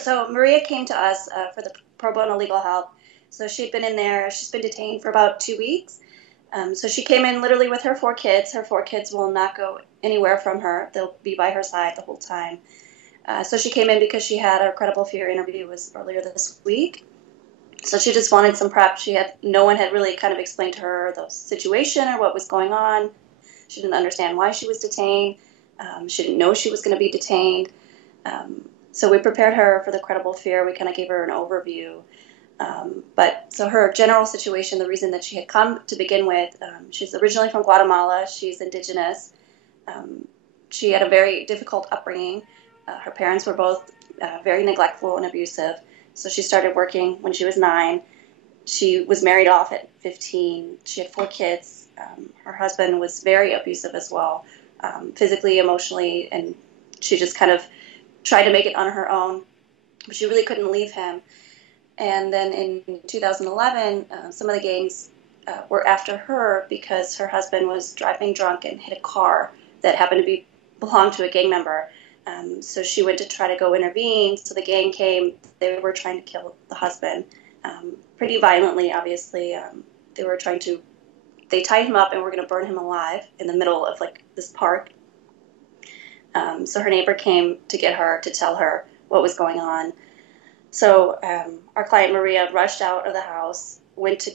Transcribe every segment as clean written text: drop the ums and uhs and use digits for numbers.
So Maria came to us for the pro bono legal help. So she'd been in there. She's been detained for about 2 weeks. So she came in literally with her 4 kids. Her 4 kids will not go anywhere from her. They'll be by her side the whole time. So she came in because she had her credible fear interview was earlier this week. So she just wanted some prep. No one had really kind of explained to her the situation or what was going on. She didn't understand why she was detained. She didn't know she was going to be detained. So we prepared her for the credible fear. We kind of gave her an overview. So her general situation, the reason that she had come to begin with, she's originally from Guatemala. She's indigenous. She had a very difficult upbringing. Her parents were both very neglectful and abusive. So she started working when she was 9. She was married off at 15. She had 4 kids. Her husband was very abusive as well, physically, emotionally, and she just kind of tried to make it on her own, but she really couldn't leave him. And then in 2011, some of the gangs were after her because her husband was driving drunk and hit a car that happened to belong to a gang member. So she went to try to go intervene. So the gang came. They were trying to kill the husband pretty violently, obviously. They tied him up and were going to burn him alive in the middle of like this park. So her neighbor came to get her to tell her what was going on. So our client Maria rushed out of the house, went to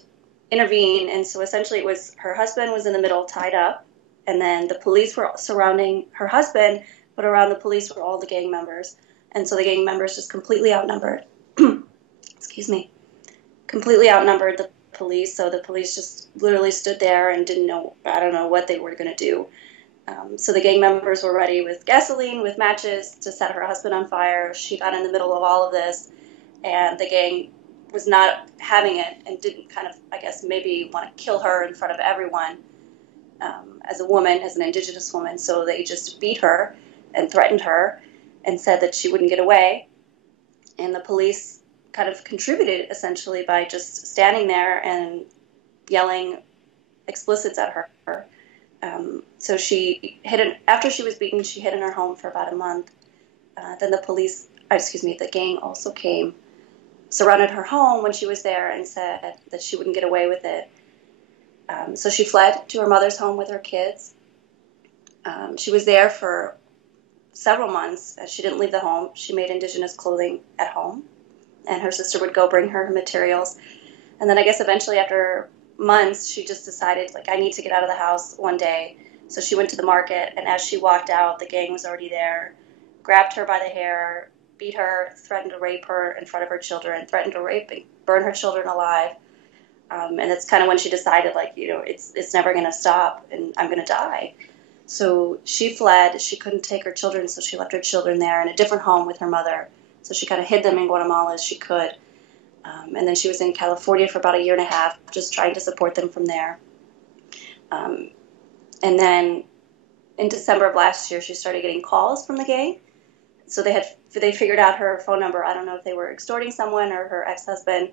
intervene, and so essentially it was her husband was in the middle tied up, and then the police were surrounding her husband, but around the police were all the gang members, and so the gang members just completely outnumbered. Completely outnumbered the police. So the police just literally stood there and I don't know what they were going to do. So the gang members were ready with gasoline, with matches to set her husband on fire. She got in the middle of all of this, and the gang was not having it and didn't kind of, I guess, maybe want to kill her in front of everyone as a woman, as an indigenous woman. So they just beat her and threatened her and said that she wouldn't get away. And the police kind of contributed essentially by just standing there and yelling explicits at her. So after she was beaten, she hid in her home for about a month. Then the gang also came, surrounded her home when she was there and said that she wouldn't get away with it. So she fled to her mother's home with her kids. She was there for several months. She didn't leave the home. She made indigenous clothing at home, and her sister would go bring her materials. And then I guess eventually after months, she just decided, like, I need to get out of the house one day. So she went to the market, and as she walked out, the gang was already there, grabbed her by the hair, beat her, threatened to rape her in front of her children, threatened to rape and burn her children alive. And that's kind of when she decided, like, it's never going to stop, and I'm going to die. So she fled. She couldn't take her children, so she left her children there in a different home with her mother. So she kind of hid them in Guatemala as she could. And then she was in California for about a year and a half, just trying to support them from there. And then in December of last year, she started getting calls from the gang. So they figured out her phone number. I don't know if they were extorting someone or her ex-husband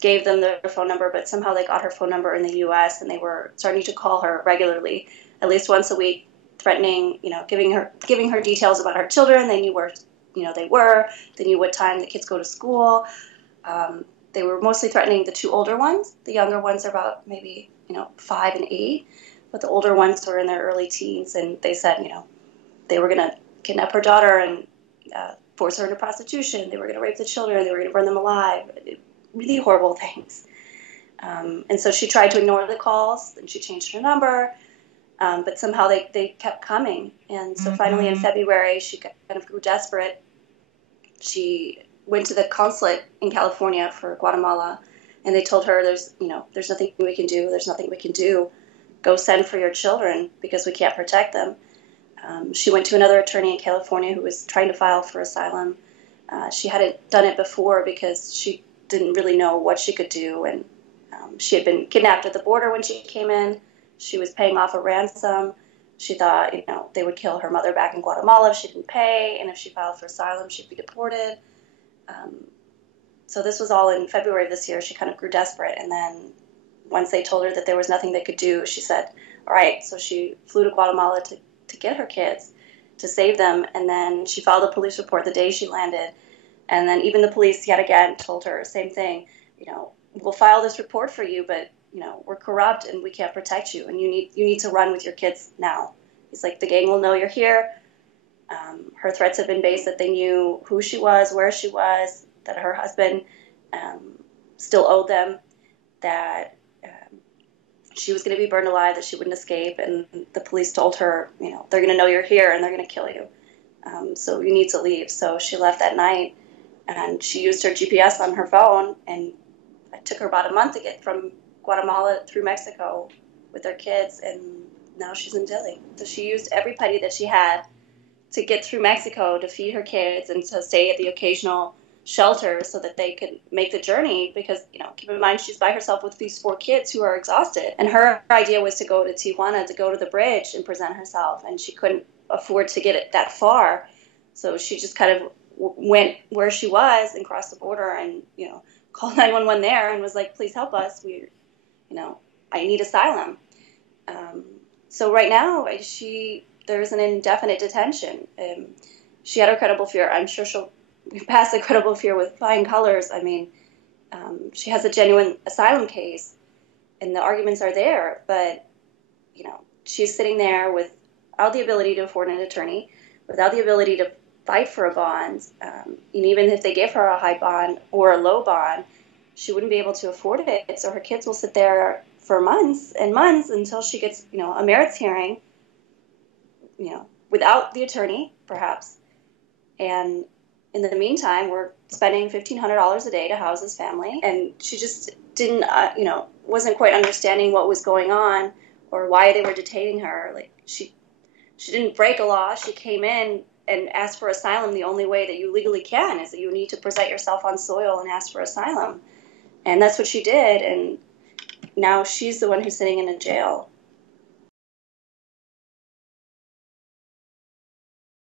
gave them their phone number, but somehow they got her phone number in the U.S. and they were starting to call her regularly, at least once a week, threatening, giving her details about her children. They knew where, they were. They knew what time the kids go to school. They were mostly threatening the 2 older ones. The younger ones are about maybe, 5 and 8, but the older ones were in their early teens, and they said, they were going to kidnap her daughter and force her into prostitution. They were going to rape the children. They were going to burn them alive. Really horrible things. And so she tried to ignore the calls, and she changed her number, but somehow they kept coming. And so finally in February, she kind of grew desperate. She went to the consulate in California for Guatemala, and they told her, there's nothing we can do. There's nothing we can do. Go send for your children because we can't protect them. She went to another attorney in California who was trying to file for asylum. She hadn't done it before because she didn't really know what she could do, and she had been kidnapped at the border when she came in. She was paying off a ransom. She thought, they would kill her mother back in Guatemala if she didn't pay, and if she filed for asylum, she'd be deported. So this was all in February of this year. She kind of grew desperate, and then once they told her that there was nothing they could do, she said, all right. So she flew to Guatemala to get her kids, to save them, and then she filed a police report the day she landed. And then even the police yet again told her same thing, we'll file this report for you, but we're corrupt and we can't protect you, and you need to run with your kids now. He's like, the gang will know you're here. Her threats have been based that they knew who she was, where she was, that her husband still owed them, that she was going to be burned alive, that she wouldn't escape, and the police told her, they're going to know you're here and they're going to kill you. So you need to leave. So she left that night, and she used her GPS on her phone, and it took her about a month to get from Guatemala through Mexico with her kids, and now she's in Dilley. So she used every penny that she had to get through Mexico to feed her kids and to stay at the occasional shelter so that they could make the journey, because, keep in mind, she's by herself with these 4 kids who are exhausted. And her idea was to go to Tijuana, to go to the bridge and present herself, and she couldn't afford to get it that far. So she just kind of went where she was and crossed the border and, called 911 there and was like, please help us. I need asylum. So right now there's an indefinite detention. She had a credible fear. I'm sure she'll pass the credible fear with flying colors. I mean, she has a genuine asylum case, and the arguments are there. But, she's sitting there without the ability to afford an attorney, without the ability to fight for a bond. And even if they give her a high bond or a low bond, she wouldn't be able to afford it. So her kids will sit there for months and months until she gets, a merits hearing, without the attorney, perhaps. And in the meantime, we're spending $1,500 a day to house this family. And she just didn't, wasn't quite understanding what was going on or why they were detaining her. Like, she didn't break a law. She came in and asked for asylum. The only way that you legally can is that you need to present yourself on soil and ask for asylum. And that's what she did. And now she's the one who's sitting in a jail.